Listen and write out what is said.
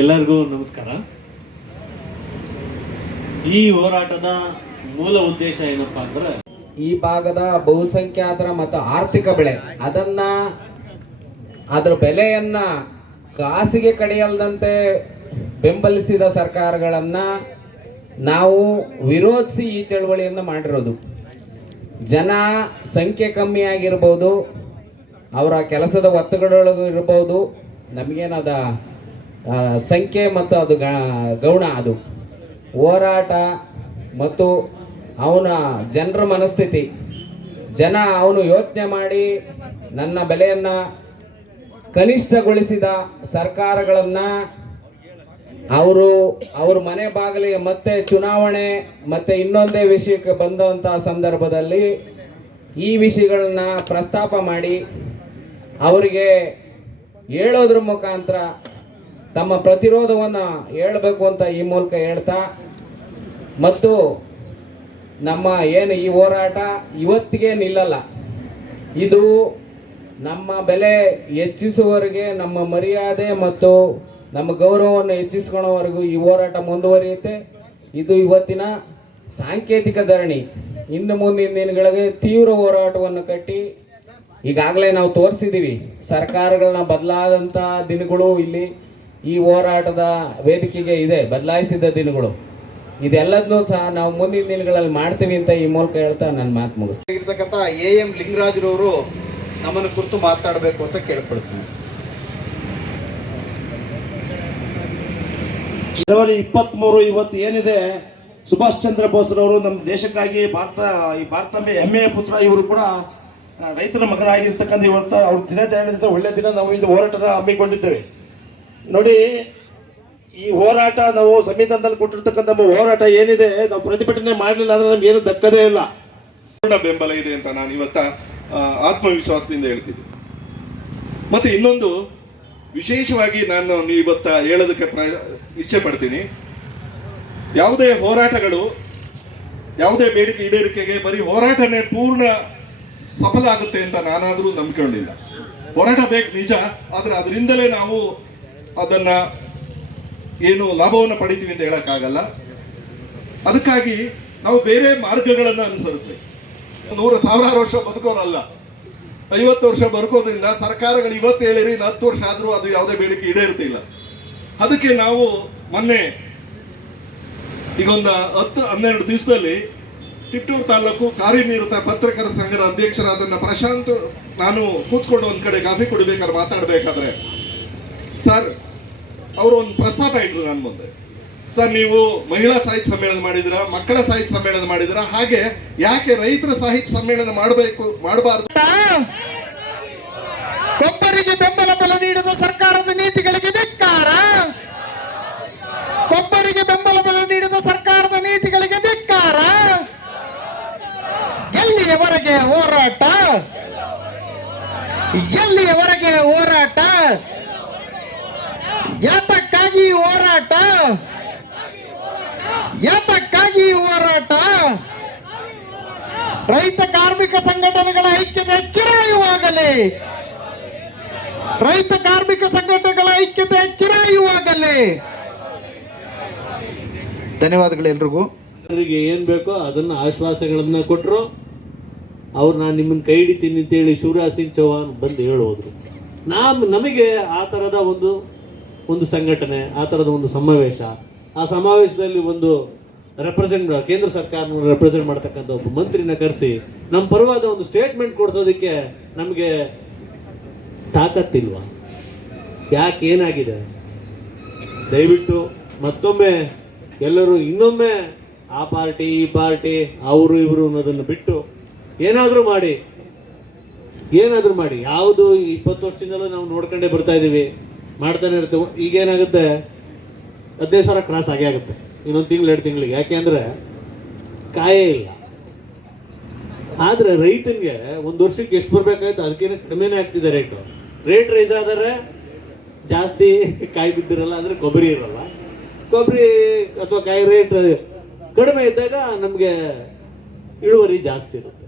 ಎಲ್ಲರಿಗೂ ನಮಸ್ಕಾರ. ಈ ಹೋರಾಟದ ಮೂಲ ಉದ್ದೇಶ ಏನಪ್ಪಾ ಅಂದ್ರೆ, ಈ ಭಾಗದ ಬಹುಸಂಖ್ಯಾತರ ಮತ್ತು ಆರ್ಥಿಕ ಬೆಳೆ ಅದರ ಬೆಲೆಯನ್ನ ಕಾಸಿಗೆ ಕಡಿಯಲ್ದಂತೆ ಬೆಂಬಲಿಸಿದ ಸರ್ಕಾರಗಳನ್ನ ನಾವು ವಿರೋಧಿಸಿ ಈ ಚಳವಳಿಯನ್ನು ಮಾಡಿರೋದು. ಜನ ಸಂಖ್ಯೆ ಕಮ್ಮಿ ಆಗಿರ್ಬೋದು, ಅವರ ಕೆಲಸದ ಒತ್ತಡಗಳು ಇರ್ಬೋದು, ನಮಗೇನದ ಸಂಖ್ಯೆ ಮತ್ತು ಅದು ಗೌಣ, ಅದು ಹೋರಾಟ ಮತ್ತು ಅವನ ಜನರ ಮನಸ್ಥಿತಿ. ಜನ ಅವನು ಯೋಚನೆ ಮಾಡಿ ನನ್ನ ಬೆಲೆಯನ್ನು ಕನಿಷ್ಠಗೊಳಿಸಿದ ಸರ್ಕಾರಗಳನ್ನು ಅವ್ರ ಮನೆ ಬಾಗಿಲಿಗೆ ಮತ್ತೆ ಚುನಾವಣೆ ಮತ್ತೆ ಇನ್ನೊಂದೇ ವಿಷಯಕ್ಕೆ ಬಂದಂಥ ಸಂದರ್ಭದಲ್ಲಿ ಈ ವಿಷಯಗಳನ್ನ ಪ್ರಸ್ತಾಪ ಮಾಡಿ ಅವರಿಗೆ ಹೇಳೋದ್ರ ಮುಖಾಂತರ ತಮ್ಮ ಪ್ರತಿರೋಧವನ್ನು ಹೇಳಬೇಕು ಅಂತ ಈ ಮೂಲಕ ಹೇಳ್ತಾ, ಮತ್ತು ನಮ್ಮ ಏನು ಈ ಹೋರಾಟ ಇವತ್ತಿಗೆ ನಿಲ್ಲಲ್ಲ. ಇದು ನಮ್ಮ ಬೆಲೆ ಹೆಚ್ಚಿಸುವವರೆಗೆ, ನಮ್ಮ ಮರ್ಯಾದೆ ಮತ್ತು ನಮ್ಮ ಗೌರವವನ್ನು ಹೆಚ್ಚಿಸ್ಕೊಳ್ಳೋವರೆಗೂ ಈ ಹೋರಾಟ ಮುಂದುವರಿಯುತ್ತೆ. ಇದು ಇವತ್ತಿನ ಸಾಂಕೇತಿಕ ಧರಣಿ. ಇನ್ನು ಮುಂದಿನ ದಿನಗಳಿಗೆ ತೀವ್ರ ಹೋರಾಟವನ್ನು ಕಟ್ಟಿ ಈಗಾಗಲೇ ನಾವು ತೋರಿಸಿದ್ದೀವಿ. ಸರ್ಕಾರಗಳನ್ನ ಬದಲಾದಂಥ ದಿನಗಳು ಇಲ್ಲಿ ಈ ಹೋರಾಟದ ವೇದಿಕೆಗೆ ಇದೆ, ಬದಲಾಯಿಸಿದ ದಿನಗಳು. ಇದೆಲ್ಲದನ್ನೂ ಸಹ ನಾವು ಮುಂದಿನ ದಿನಗಳಲ್ಲಿ ಮಾಡ್ತೀವಿ ಅಂತ ಈ ಮೂಲಕ ಹೇಳ್ತಾ ನನ್ನ ಮಾತು ಮುಗಿಸ್ತೀನಿ. ಇರ್ತಕ್ಕಂಥ AM ಲಿಂಗರಾಜರವರು ನಮ್ಮನ್ನು ಕುರಿತು ಮಾತಾಡಬೇಕು ಅಂತ ಕೇಳ್ಕೊಳ್ತೀನಿ. ಜನವರಿ 23 ಇವತ್ತು ಏನಿದೆ, ಸುಭಾಷ್ ಚಂದ್ರ ಬೋಸ್ರವರು ನಮ್ಮ ದೇಶಕ್ಕಾಗಿ ಈ ಭಾರತ ಹೆಮ್ಮೆಯ ಪುತ್ರ. ಇವರು ಕೂಡ ರೈತರ ಮಗನಾಗಿರ್ತಕ್ಕಂಥ ಇವತ್ತು ಅವ್ರ ದಿನಾಚರಣೆ ದಿವಸ ಒಳ್ಳೆ ದಿನ ನಾವು ಇದು ಹೋರಾಟ ಹಮ್ಮಿಕೊಂಡಿದ್ದೇವೆ. ನೋಡಿ, ಈ ಹೋರಾಟ ನಾವು ಸಂವಿಧಾನದಲ್ಲಿ ಕೊಟ್ಟಿರ್ತಕ್ಕಂಥ ಹೋರಾಟ ಏನಿದೆ, ನಾವು ಪ್ರತಿಭಟನೆ ಮಾಡಲಿಲ್ಲ ಅಂದ್ರೆ ನಮ್ಗೆ ಏನು ದಕ್ಕದೇ ಇಲ್ಲ. ಪೂರ್ಣ ಬೆಂಬಲ ಇದೆ ಅಂತ ನಾನು ಇವತ್ತ ಆತ್ಮವಿಶ್ವಾಸದಿಂದ ಹೇಳ್ತೀನಿ. ಮತ್ತೆ ಇನ್ನೊಂದು ವಿಶೇಷವಾಗಿ ನಾನು ಇವತ್ತ ಹೇಳೋದಕ್ಕೆ ಇಚ್ಛೆ ಪಡ್ತೀನಿ. ಯಾವುದೇ ಹೋರಾಟಗಳು, ಯಾವುದೇ ಬೇಡಿಕೆ ಈಡೇರಿಕೆಗೆ ಬರೀ ಹೋರಾಟನೇ ಪೂರ್ಣ ಸಫಲ ಆಗುತ್ತೆ ಅಂತ ನಾನಾದರೂ ನಂಬಿಕೊಂಡಿಲ್ಲ. ಹೋರಾಟ ಬೇಕು ನಿಜ, ಆದರೆ ಅದರಿಂದಲೇ ನಾವು ಅದನ್ನ ಏನು ಲಾಭವನ್ನು ಪಡಿತೀವಿ ಅಂತ ಹೇಳಕ್ಕಾಗಲ್ಲ. ಅದಕ್ಕಾಗಿ ನಾವು ಬೇರೆ ಮಾರ್ಗಗಳನ್ನು ಅನುಸರಿಸ್ಬೇಕು. 100,000 ವರ್ಷ ಬದುಕೋರಲ್ಲ, 50 ವರ್ಷ ಬದುಕೋದ್ರಿಂದ ಸರ್ಕಾರಗಳು ಇವತ್ತು ಹೇಳಿರಿ 10 ವರ್ಷ ಆದರೂ ಅದು ಯಾವುದೇ ಬೇಡಿಕೆ ಈಡೇರ್ತಿಲ್ಲ. ಅದಕ್ಕೆ ನಾವು ಮೊನ್ನೆ ಈಗ ಒಂದು 10-12 ದಿವಸದಲ್ಲಿ ತಿಟ್ಟೂರು ತಾಲೂಕು ಕಾರ್ಯನಿರತ ಪತ್ರಕರ್ತರ ಸಂಘದ ಅಧ್ಯಕ್ಷರಾದ ಪ್ರಶಾಂತ್ ನಾನು ಕೂತ್ಕೊಂಡು ಒಂದು ಕಡೆ ಕಾಫಿ ಕುಡಿಬೇಕಾದ್ರೆ ಮಾತಾಡಬೇಕಾದ್ರೆ ಸರ್ ಅವರು ಒಂದು ಪ್ರಸ್ತಾಪ ಇಟ್ಟರು ನನ್ನ ಮುಂದೆ. ಸರ್, ನೀವು ಮಹಿಳಾ ಸಾಹಿತ್ಯ ಸಮ್ಮೇಳನ ಮಾಡಿದಿರ, ಮಕ್ಕಳ ಸಾಹಿತ್ಯ ಸಮ್ಮೇಳನ ಮಾಡಿದಿರ, ಹಾಗೆ ಯಾಕೆ ರೈತರ ಸಾಹಿತ್ಯ ಸಮ್ಮೇಳನ ಮಾಡಬಾರದು? ಕೊಬ್ಬರಿಗೆ ಬೆಂಬಲ ಬೆಲೆ ನೀಡದ ಸರ್ಕಾರದ ನೀತಿಗಳಿಗೆ ಧಿಕ್ಕಾರ. ಕೊಬ್ಬರಿಗೆ ಬೆಂಬಲ ಬೆಲೆ ನೀಡದ ಸರ್ಕಾರದ ನೀತಿಗಳಿಗೆ ಧಿಕ್ಕಾರ. ಎಲ್ಲಿಯವರೆಗೆ ಹೋರಾಟ? ಎಲ್ಲಿಯವರೆಗೆ ಹೋರಾಟ? ಯಾತಕ್ಕಾಗಿ ಹೋರಾಟ? ಯಾತಕ್ಕಾಗಿ ಹೋರಾಟ? ರೈತ ಕಾರ್ಮಿಕ ಸಂಘಟನೆಗಳ ಐಕ್ಯತೆ ಚಿರಾಯುವಾಗಲಿ. ರೈತ ಕಾರ್ಮಿಕ ಸಂಘಟನೆಗಳ ಐಕ್ಯತೆ ಚಿರಾಯುವಾಗಲಿ. ಧನ್ಯವಾದಗಳು ಎಲ್ರಿಗೂ. ಅವರಿಗೆ ಏನು ಬೇಕೋ ಅದನ್ನು ಆಶ್ವಾಸಗಳನ್ನ ಕೊಟ್ಟರು. ಅವ್ರು ನಾನು ನಿಮ್ಮನ್ನು ಕೈ ಹಿಡಿತೀನಿ ಅಂತೇಳಿ ಶಿವರಾಜ್ ಸಿಂಗ್ ಚೌಹಾಣ್ ಬಂದು ಹೇಳೋದ್ರು. ನಮಗೆ ಆ ಥರದ ಒಂದು ಸಂಘಟನೆ, ಆ ಥರದ ಒಂದು ಸಮಾವೇಶ, ಆ ಸಮಾವೇಶದಲ್ಲಿ ಒಂದು ಕೇಂದ್ರ ಸರ್ಕಾರ ರೆಪ್ರೆಸೆಂಟ್ ಮಾಡ್ತಕ್ಕಂಥ ಒಬ್ಬ ಮಂತ್ರಿನ ಕರೆಸಿ ನಮ್ಮ ಪರವಾದ ಒಂದು ಸ್ಟೇಟ್ಮೆಂಟ್ ಕೊಡಿಸೋದಕ್ಕೆ ನಮಗೆ ತಾಕತ್ತಿಲ್ವಾ? ಯಾಕೆ, ಏನಾಗಿದೆ? ದಯವಿಟ್ಟು ಮತ್ತೊಮ್ಮೆ ಎಲ್ಲರೂ ಇನ್ನೊಮ್ಮೆ ಆ ಪಾರ್ಟಿ ಈ ಪಾರ್ಟಿ ಅವರು ಇವರು ಅನ್ನೋದನ್ನು ಬಿಟ್ಟು ಏನಾದರೂ ಮಾಡಿ ಯಾವುದು 20 ವರ್ಷದಿಂದಲೂ ನಾವು ನೋಡ್ಕೊಂಡೇ ಬರ್ತಾ ಇದ್ದೀವಿ, ಮಾಡ್ತಾನೆ ಇರ್ತೇವೆ. ಈಗೇನಾಗುತ್ತೆ, 15,000 ಕ್ರಾಸ್ ಆಗೇ ಆಗುತ್ತೆ ಇನ್ನೊಂದು ತಿಂಗಳು 2 ತಿಂಗಳಿಗೆ. ಯಾಕೆ ಅಂದರೆ ಕಾಯೇ ಇಲ್ಲ. ಆದರೆ ರೈತನಿಗೆ ಒಂದು ವರ್ಷಕ್ಕೆ ಎಷ್ಟು ಬರಬೇಕಾಯ್ತು ಅದಕ್ಕೇನೆ ಕಮ್ಮಿನೇ ಆಗ್ತಿದೆ ರೇಟ್ ರೈಸ್ ಆದರೆ ಜಾಸ್ತಿ ಕಾಯಿ ಬಿದ್ದಿರಲ್ಲ, ಅಂದರೆ ಕೊಬ್ಬರಿ ಇರಲ್ಲ. ಕೊಬ್ಬರಿ ಅಥವಾ ಕಾಯಿ ರೇಟ್ ಕಡಿಮೆ ಇದ್ದಾಗ ನಮಗೆ ಇಳುವರಿ ಜಾಸ್ತಿ ಇರುತ್ತೆ.